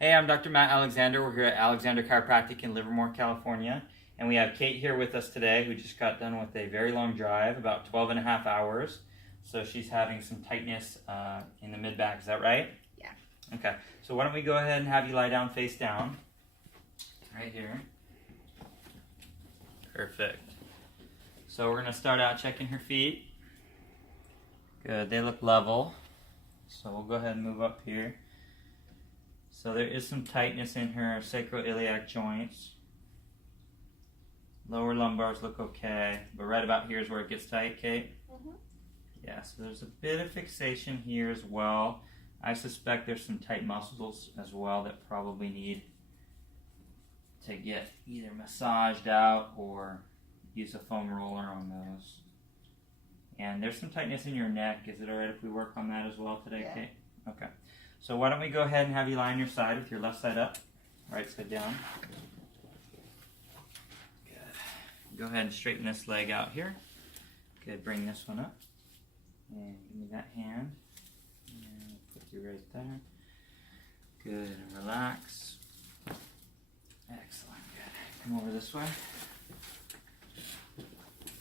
Hey, I'm Dr. Matt Alexander. We're here at Alexander Chiropractic in Livermore, California. And we have Kate here with us today, who just got done with a very long drive, about 12 and a half hours. So she's having some tightness in the mid-back. Is that right? Yeah. Okay. So why don't we go ahead and have you lie down face down. Right here. Perfect. So we're going to start out checking her feet. Good. They look level. So we'll go ahead and move up here. So there is some tightness in her sacroiliac joints. Lower lumbars look okay, but right about here is where it gets tight, Kate? Mm-hmm. Yeah, so there's a bit of fixation here as well. I suspect there's some tight muscles as well that probably need to get either massaged out or use a foam roller on those. And there's some tightness in your neck. Is it alright if we work on that as well today, Yeah. Kate? Okay. So why don't we go ahead and have you lie on your side with your left side up, right side down. Good. Go ahead and straighten this leg out here. Good. Bring this one up. And give me that hand. And put you right there. Good. And relax. Excellent. Good. Come over this way.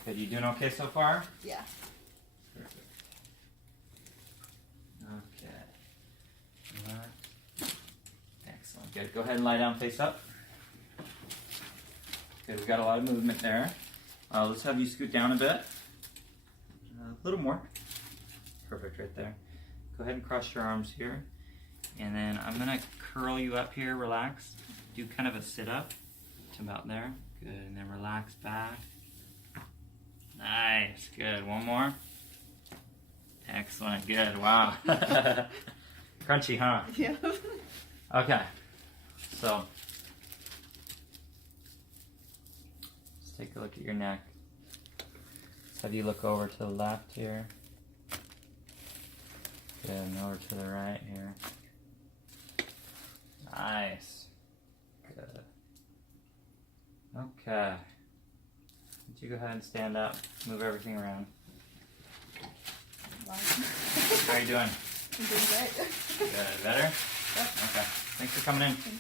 Good. You doing okay so far? Yeah. Perfect. Okay. Excellent. Good. Go ahead and lie down face up. Good. We've got a lot of movement there. Let's have you scoot down a bit. A little more. Perfect right there. Go ahead and cross your arms here. And then I'm going to curl you up here. Relax. Do kind of a sit up to about there. Good. And then relax back. Nice. Good. One more. Excellent. Good. Wow. Crunchy, huh? Yeah. Okay. So, let's take a look at your neck. Let's have you look over to the left here. Good. And over to the right here. Nice. Good. Okay. Would you go ahead and stand up? Move everything around. How are you doing? I'm doing great. Good. Better? Yep. Okay. Thanks for coming in.